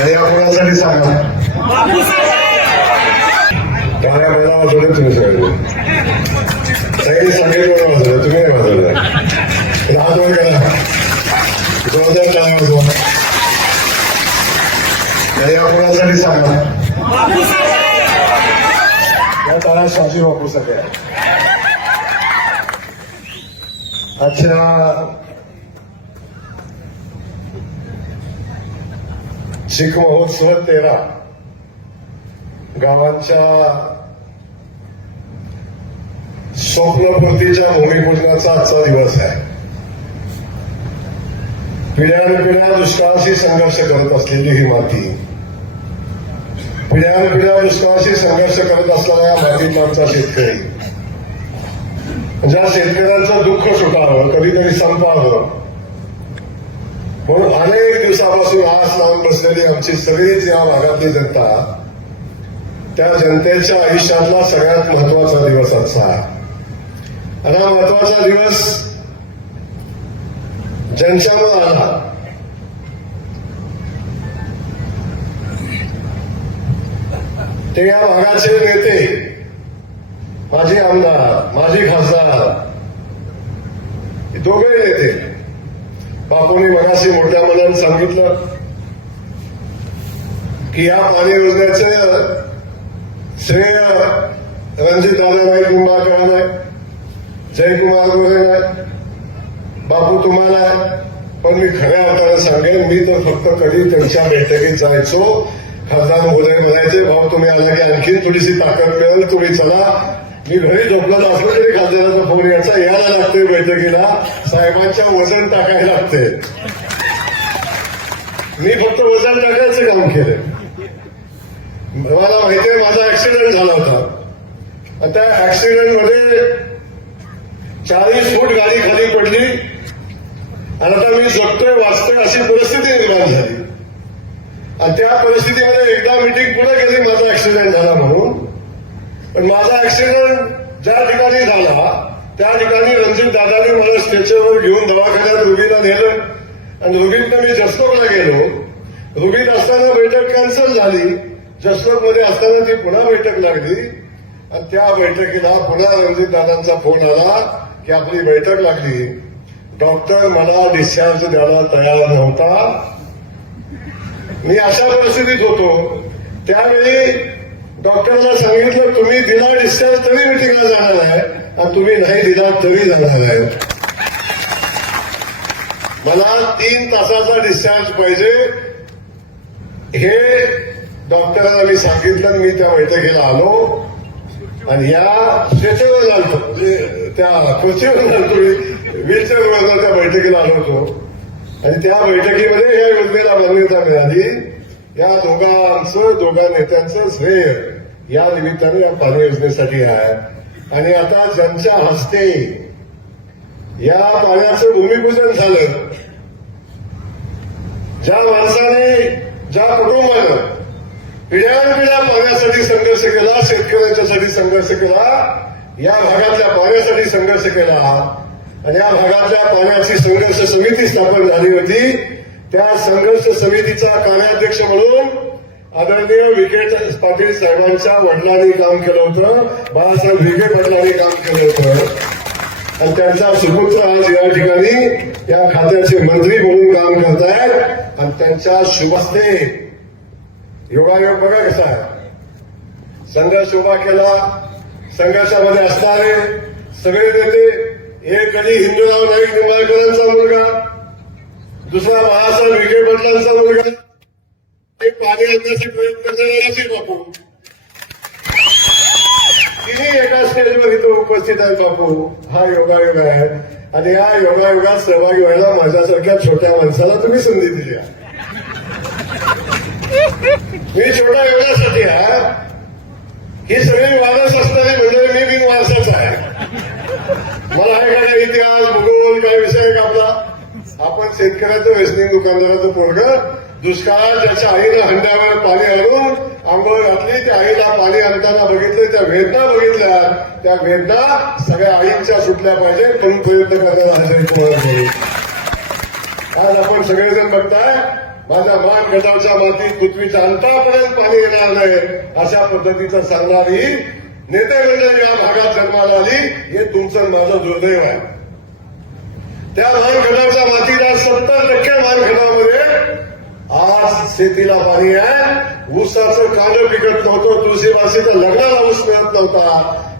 आणि या कोणासाठी सांगा. टाळ्या पहिला वाजवले तुम्ही सगळे. सगळी सांगितलं वाजवले तुम्ही नाही वाजवलं. हात वर करा. जोरदार टाळ्या वाजवा आणि या कोणासाठी सांगा. या टाळ्या शाजी वापरू सगळ्या अच्छा शीख महोत्सव तेरा. गावांच्या स्वप्नपूर्तीच्या भूमिपूजनाचा आजचा दिवस आहे. पिढ्यानपिढ्या दुष्काळाशी संघर्ष करत असलेली ही माती. पिढ्यानपिढ्या दुष्काळाशी संघर्ष करत असणाऱ्या या शेतकरी. ज्या शेतकऱ्यांचं दुःख सुटावं कधीतरी संपावं म्हणून अनेक दिवसापासून आज लावून बसलेली आमची सगळीच या भागातली जनता त्या जनतेच्या आयुष्यातला सगळ्यात महत्त्वाचा दिवस आजचा आणि हा महत्त्वाचा दिवस ज्यांच्यामुळे आला ते या भागाचे नेते माजी आमदार माजी खासदार दोघे नेते बापूने मगाशी मोठ्या मनाने सांगितलं की या पाणी योजनेचं श्रेय रणजित दादाबाई कुंभाकरांना आहे. जयकुमार गोरे आहे. बापू तुम्हाला आहे. पण मी खऱ्या अर्थानं सांगेन मी तर फक्त कधी त्यांच्या बैठकीत जायचो. खासदार महोदय म्हणायचे भाऊ तुम्ही आला की आणखी थोडीशी ताकद मिळेल तुम्ही चला. मी घरी झोपला असलं तरी खासदाराचा फोन याचा यायला लागतोय बैठकीला. साहेबांच्या वजन टाकायला लागते मी फक्त वजन टाकायचं काम केलं. मला माहितीये माझा ऍक्सिडेंट झाला होता. आणि त्या ऍक्सिडेंटमध्ये चाळीस फूट गाडी खाली पडली. आणि आता मी जगतोय वाचतोय अशी परिस्थिती निर्माण झाली. आणि त्या परिस्थितीमध्ये एकदा मिटिंग पुढे गेली माझा ऍक्सिडेंट झाला म्हणून. पण माझा ऍक्सिडेंट ज्या ठिकाणी झाला त्या ठिकाणी रणजित दादाने मला स्ट्रेचरवर घेऊन दवाखान्यात रुगीला नेलं. आणि रुगीतनं मी जसलोकला गेलो. रुगीत असताना बैठक कॅन्सल झाली. जसलोकमध्ये असताना ती पुन्हा बैठक लागली. आणि त्या बैठकीला पुन्हा रणजित दादांचा फोन आला की आपली बैठक लागली. डॉक्टर मला डिस्चार्ज द्यायला तयार नव्हता. मी अशा परिस्थितीत होतो. त्यावेळी डॉक्टरला सांगितलं तुम्ही दिला डिस्चार्ज तरी मिटिंगला जाणार आहे आणि तुम्ही नाही दिला तरी जाणार आहे. मला तीन तासाचा डिस्चार्ज पाहिजे. हे डॉक्टरांना मी सांगितलं मी त्या बैठकीला आलो. आणि या शेतीवर झालतो म्हणजे त्या खुर्चीवर झालतो मी. व्हीलचेअरवर त्या बैठकीला आलो होतो. आणि त्या बैठकीमध्ये या योजनेला मान्यता मिळाली. या दोघांचं दोघा नेत्यांचं श्रेय या निमित्तानं या पाणी योजनेसाठी आहे. आणि आता ज्यांच्या हस्ते या पाण्याचं भूमिपूजन झालं ज्या माणसाने ज्या कुटुंबानं पिढ्यानपिढ्या पाण्यासाठी संघर्ष केला शेतकऱ्यांच्यासाठी संघर्ष केला या भागातल्या पाण्यासाठी संघर्ष केला. आणि या भागातल्या पाण्याची संघर्ष समिती स्थापन झाली होती. त्या संघर्ष समितीचा कार्याध्यक्ष म्हणून आदरणीय विखे पाटील साहेबांच्या वडिलांनी काम केलं होतं. बाळासाहेब विखे पाटलांनी काम केलं होतं. आणि त्यांचा सुपुत्र आज या ठिकाणी या खात्याचे मंत्री म्हणून काम करतायत. आणि त्यांच्या शुभस्ते योगायोग बघा कसा आहे. संघर्ष उभा केला. संघर्षामध्ये असणारे सगळे नेते हे कधी हिंदूराव नाईक निंबाळकरांचा मुलगा दुसरा बाळासाहेब विखे पाटलांचा मुलगा. ते पाणी आणण्याचे बापू तिने एका स्टेजवर इथं उपस्थित आहेत बापू. हा योगायोग आहे. आणि या योगायोगात सहभागी व्हायला माझ्यासारख्या छोट्या माणसाला तुम्ही संधी दिली मी छोट्या योगासाठी हा ही सगळी वारस असणारी म्हणजे मी बिन वारसाच आहे. मला एखादा इतिहास भूगोल काय विषय आहे का आपला आपण शेतकऱ्याचं वेसनिंग दुकानदाराचं पोरगा दुष्काळात त्याच्या आईला हंड्यावर पाणी आणून आंघोळ घातली त्या आईला पाणी आणताना बघितले त्या वेदना बघितल्या. त्या वेदना सगळ्या आईच्या सुटल्या पाहिजे म्हणून प्रयत्न करताना आज आपण सगळेजण बघताय माझ्या मान गटाच्या मातीत पृथ्वीच्या अंतापर्यंत पाणी येणार नाही अशा पद्धतीचं सांगणारी नेते मंडळ या भागात जन्माला आली हे तुमचं माझं दुर्दैव आहे. त्या मानखडाच्या मातीला सत्तर टक्के मानखडामध्ये आज शेतीला पाणी आहे. ऊसाचं कांड पिकत नव्हतं तुळशीवासीचं लग्नाला ऊस मिळत नव्हता.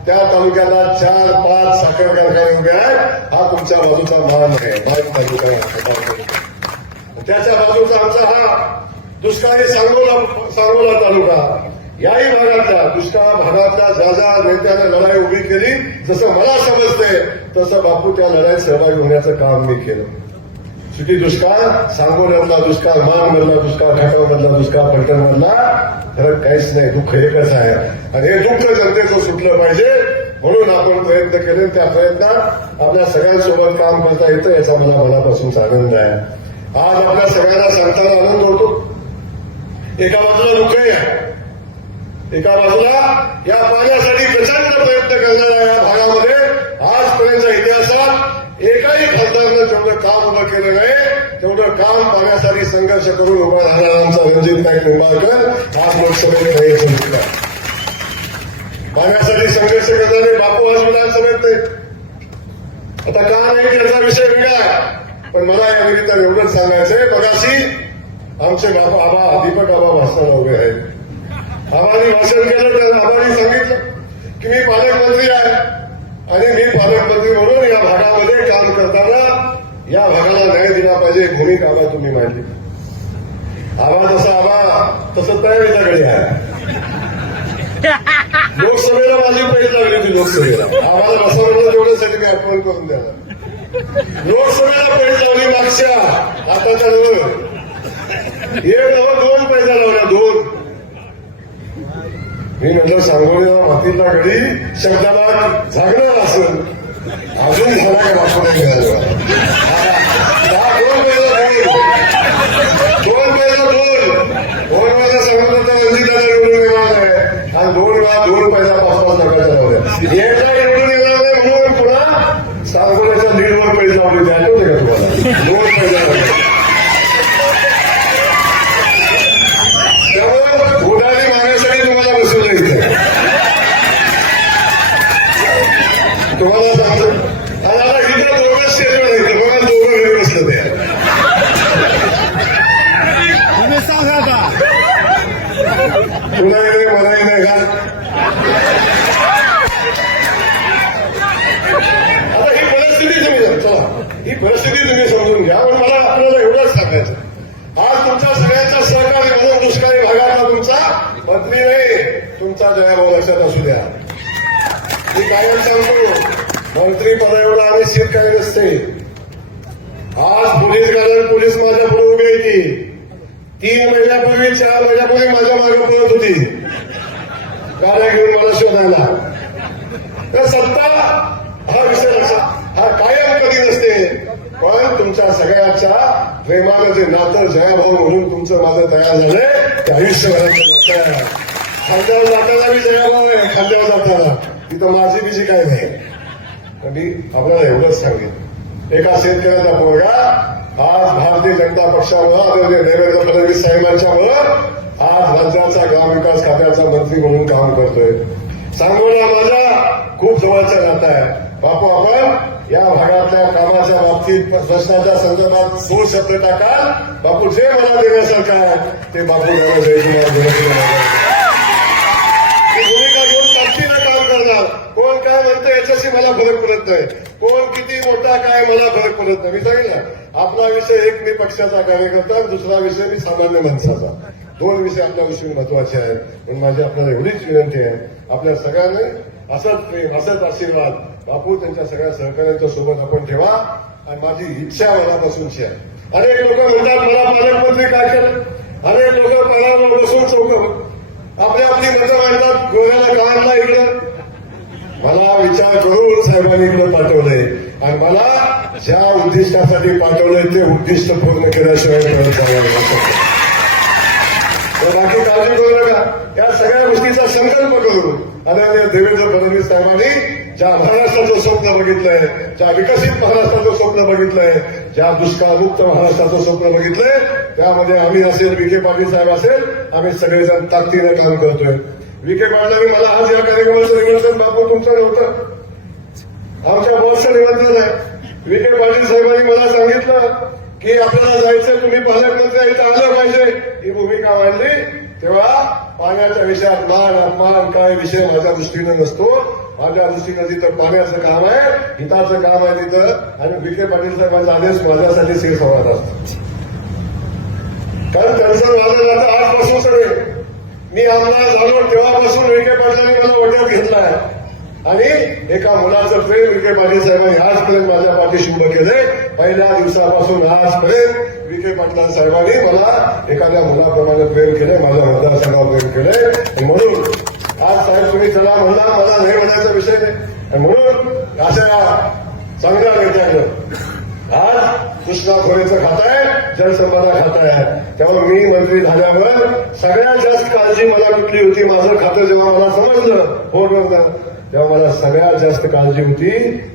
त्या तालुक्याला चार पाच साखर कारखाने उभे आहेत. हा तुमच्या बाजूचा मान आहे. मान तालुका त्याच्या बाजूचा आमचा हा दुष्काळी सांगोला सांगोला तालुका. याही भागातल्या दुष्काळ भागातल्या ज्या ज्या नेत्याने लढाई उभी केली. जसं मला समजते तसं बापू त्या लढाईत सहभागी होण्याचं काम मी केलं. सुटी दुष्काळ सांगोल्यातला दुष्काळ मानमधला दुष्काळ खटावमधला दुष्काळ फलटणमधला फरक काहीच नाही. दुःख एकच आहे. आणि हे दुःख जनतेचं सुटलं पाहिजे. म्हणून आपण प्रयत्न केले. त्या प्रयत्नात आपल्या सगळ्यांसोबत काम करता येतं याचा मला मनापासून आनंद आहे. आज आपल्या सगळ्यांना सांगताना आनंद होतो. एका बाजूला दुःखही आहे. एका बाजूला या पाण्यासाठी प्रचंड प्रयत्न करणाऱ्या या भागामध्ये आजपर्यंतच्या इतिहासात एकाही खासदारनं जेवढं काम उभं केलं नाही तेवढं काम पाण्यासाठी संघर्ष करून उभा राहणारा आमचा रणजित नाईक निंबाळकर आज लोकसभेने पाण्यासाठी संघर्ष करणारे बापू आज विधानसभेत आता का नाही त्याचा विषय वेगळा आहे. पण मला या निमित्तानं एवढंच सांगायचंय. बघाशी आमचे बाबा आबा दीपक आबा भाषणाला उभे आहेत. आबांनी भाषण केलं तर आबांनी सांगितलं की मी पालकमंत्री आहे. आणि मी पालकमंत्री म्हणून या भागामध्ये काम करताना या भागाला न्याय दिला पाहिजे भूमिका आबा तुम्ही मांडली. आबा जसा आबा तसं त्यावेळेच्याकडे आहे. लोकसभेला माझी पैस लागली होती लोकसभेला. आम्हाला बसवलं तेवढ्यासाठी मी आठवण करून द्यायला. लोकसभेला पैज लावली मागच्या आताच्या जवळ एक नवं दोन पैसा लावल्या दोन. मी म्हटलं सांगोळीला मातीतला घडी शब्दाला झागणार असेल अजून झाला का नाही दहा दोन पैसा दोन दोन पैसा दोन. वेळा सांगितलं तर रणजिताला आहे आणि दोन वेळा दोन पैसा पाच पाच लाखाच्या एकदा निवडून येणार नाही म्हणून पुन्हा सांगोल्याच्या लीडवर पैसे लावले ते आठवते का तुम्हाला दोन पैसा लावले त्यामुळे उडाली मागण्यासाठी तुम्हाला बसवलं इथे तुम्हाला सांगतो आणि आता इथं दोघं स्टेजवर येते बघा दोघं घरी बसलं ते तुम्ही सांगा का तुला येते मला येते का आता ही परिस्थिती तुम्ही चला ही परिस्थिती तुम्ही समजून घ्या पण मला आपल्याला एवढंच सांगायचं आज तुमच्या सगळ्यांच्या सहकार्य म्हणून दुष्काळी भागातला तुमचा मंत्री नाही तुमचा जयाभाऊ लक्षात असू द्या मी कायम सांगतो मंत्री पदाएवढं आम्ही शिर काही नसते आज पोलीस पोलीस माझ्या पुढे उभी होती ती. तीन महिन्यापूर्वी चार महिन्यापूर्वी माझ्या मागे पळत होती. गाड्या घेऊन मला शोधायला. तर सत्ता हा विषय लक्षात हा कायम कधी नसते. पण तुमच्या सगळ्याच्या प्रेमानं जे नातं जयाभाव म्हणून तुमचं माझं तयार झालंय ते आयुष्यभराचं नातं आहे. खांद्यावर जाताना मी जयाभाव आहे खांद्यावर जाताना. तिथं माझी बिजी काय नाही. मी आपल्याला एवढंच सांगेन. एका शेतकऱ्याचा पोरगा आज भारतीय जनता पक्षावर आदरणीय देवेंद्र फडणवीस साहेबांच्यामुळं आज राज्याचा ग्रामविकास खात्याचा मंत्री म्हणून काम करतोय. सांगोला माझा खूप जवळचा नाता आहे. बापू आपण या भागातल्या कामाच्या बाबतीत प्रश्नाच्या संदर्भात दोन शब्द टाकाल. बापू जे मला देण्यासारखं आहे ते बापू जयकुमार भूमिका घेऊन ताकदीनं काम करणार. कोण काय म्हणतं याच्याशी मला फरक पडत नाही. कोण किती मोठा काय मला फरक पडत नाही. मी ना आपला विषय एक मी पक्षाचा कार्यकर्ता दुसरा विषय मी सामान्य माणसाचा. दोन विषय आपल्या विषयी महत्त्वाचे आहेत. म्हणून माझी आपल्याला एवढीच विनंती आहे. आपल्या सगळ्यांनी असंच प्रेम असंच आशीर्वाद बापू त्यांच्या सगळ्या सहकार्यांच्या सोबत आपण ठेवा. आणि माझी इच्छा मनापासूनची आहे. अनेक लोक म्हणतात मला पालकमंत्री काय केलं? अनेक लोक पालावर बसून चौक आपली आपली मतं मांडतात गोव्याला का आणला इकडं. मला विचार करून साहेबांनी इकडे पाठवलंय आणि मला ज्या उद्दिष्टासाठी पाठवलंय ते उद्दिष्ट पूर्ण केल्याशिवाय तर बाकी काळजी करू नका. या सगळ्या गोष्टीचा संकल्प करू. आणि देवेंद्र फडणवीस साहेबांनी ज्या महाराष्ट्राचं स्वप्न बघितलंय ज्या विकसित महाराष्ट्राचं स्वप्न बघितलंय ज्या दुष्काळमुक्त महाराष्ट्राचं स्वप्न बघितलंय त्यामध्ये आम्ही असेल विखे पाटील साहेब असेल आम्ही सगळेजण ताकदीने काम करतोय. विखे पाटलांनी मला आज या कार्यक्रमाचं निमंत्रण बापू तुमचं नव्हतं. आमच्या बॉसचं निमंत्रण आहे. विखे पाटील साहेबांनी मला सांगितलं की आपल्याला जायचं तुम्ही पालकमंत्री इथं आलं पाहिजे. ही भूमिका मांडली. तेव्हा पाण्याच्या विषयात मान अपमान काय विषय माझ्या दृष्टीनं नसतो. माझ्या दृष्टीनं तिथं पाण्याचं काम आहे हिताचं काम आहे तिथं. आणि विखे पाटील साहेबांचा आदेश माझ्यासाठी शिरसवार असतो कारण त्यांचं माझं जातं आजपासून सगळे मी आमदार झालो तेव्हापासून विखे पाटलांनी मला ओट्यात घेतलाय आणि एका मुलाचं प्रेम विखे पाटील साहेबांनी आजपर्यंत माझ्या पाठीशी उभं केलंय. पहिल्या दिवसापासून आजपर्यंत विखे पाटलां साहेबांनी मला एखाद्या मुलाप्रमाणे प्रेम केलंय माझ्या मतदारसंघावर प्रेम केलंय. म्हणून आज साहेब तुम्ही चला म्हणला मला नाही म्हणायचा विषय. नाही म्हणून अशा चांगल्या नेत्यानं आज कृष्णाखोरीचं खात आहे जलसंपदा खातं आहे तेव्हा मी मंत्री झाल्यावर सगळ्यात जास्त काळजी मला कुठली होती? माझं खातं जेव्हा मला समजलं हो फोनवरनं तेव्हा मला सगळ्यात जास्त काळजी होती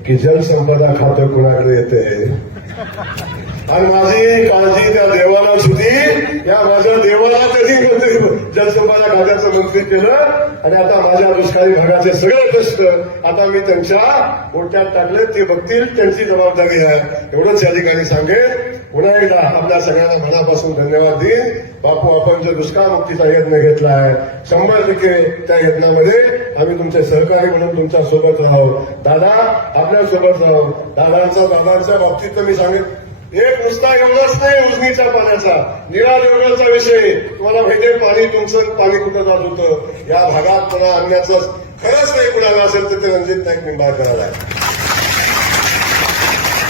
की जलसंपदा खातं कुणाकडे येते? आणि माझी काळजी त्या देवाला होती. या माझ्या देवाला कधी मंत्री जलसंपदा खात्याचं मंत्री केलं. आणि आता माझ्या दुष्काळी भागाचे सगळे कष्ट आता मी त्यांच्या पोट्यात टाकले. ते बघतील त्यांची जबाबदारी आहे. एवढंच या ठिकाणी सांगेन. पुन्हा एकदा आपल्या सगळ्यांना मनापासून धन्यवाद देईन. बापू आपण जो दुष्काळ मुक्तीचा यत्न घेतला आहे शंभर टक्के त्या यत्नामध्ये आम्ही तुमचे सहकारी म्हणून तुमच्यासोबत राहू दादा आपल्यासोबत राहू दादांचा दादांच्या बाबतीत तर मी सांगेन एक नुसता एवढाच नाही उजनीच्या पाण्याचा. निळा निवडचा विषय. तुम्हाला माहिती पाणी तुमचं पाणी कुठं जात होतं? या भागात मला आणण्याचं खरंच नाही कुणाला असेल तर ते रणजित नाईक निंबाळकराला आहे.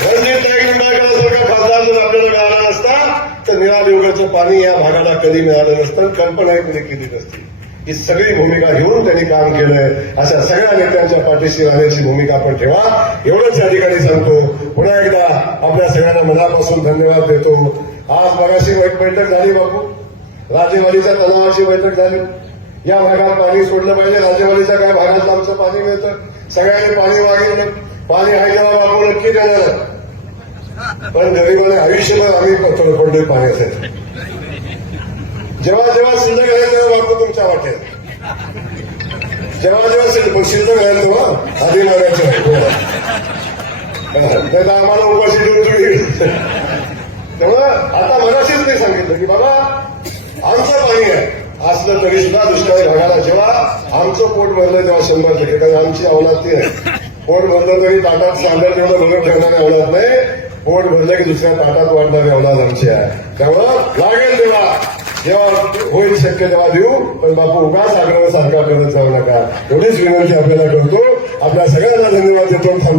रणजित नाईक निंबाळकरासारखा खासदार जर आपल्याला मिळाला नसता तर निळा निवडचं पाणी या भागाला कधी मिळालं नसतं कल्पनाही कुणी केली नसती. ही सगळी भूमिका घेऊन त्यांनी काम केलंय. अशा सगळ्या नेत्यांच्या पाठीशी राहण्याची भूमिका आपण ठेवा. एवढंच या ठिकाणी सांगतो. पुन्हा एकदा आपल्या सगळ्यांना मनापासून धन्यवाद देतो. आज मगाशी बैठक झाली बापू. राजेवाडीच्या तलावाची बैठक झाली. या भागात पाणी सोडलं पाहिजे. राजेवाडीच्या काय भागात आमचं पाणी मिळतं? सगळ्यांनी पाणी मागितलं. पाणी आहे तेव्हा बापू नक्की देणार. पण गरीबाने आयुष्यभर आम्ही पडतोय पाण्यासाठी. जेव्हा जेव्हा शिल्लक घालेल तेव्हा बापू तुमच्या वाटेल जेव्हा जेव्हा शिल्लक पण घालेल तेव्हा आधी मागायचं हो. नाही आम्हाला उपाशी देऊन तुम्ही तेव्हा आता मनाशीच नाही सांगितलं की बाबा आमचं पाणी आहे. असलं तरी सुद्धा दुष्काळी भागाला जेव्हा आमचं पोट भरलं तेव्हा शंभर टक्के कारण आमची अवलाद ती आहे. पोट भरलं तरी ताटात सांगत तेवढं भरून ठेवणारी अवलाद नाही. पोट भरलं की दुसऱ्या ताटात वाढणारी अवलाद आमची आहे. त्यामुळं लागेल तेव्हा. जेव्हा होईल शक्य तेव्हा देऊ पण बापू उगाच आग्रह सारखा करत जाऊ नका. एवढीच विनंती आपल्याला करतो. आपल्या सगळ्यांना धन्यवाद देतो.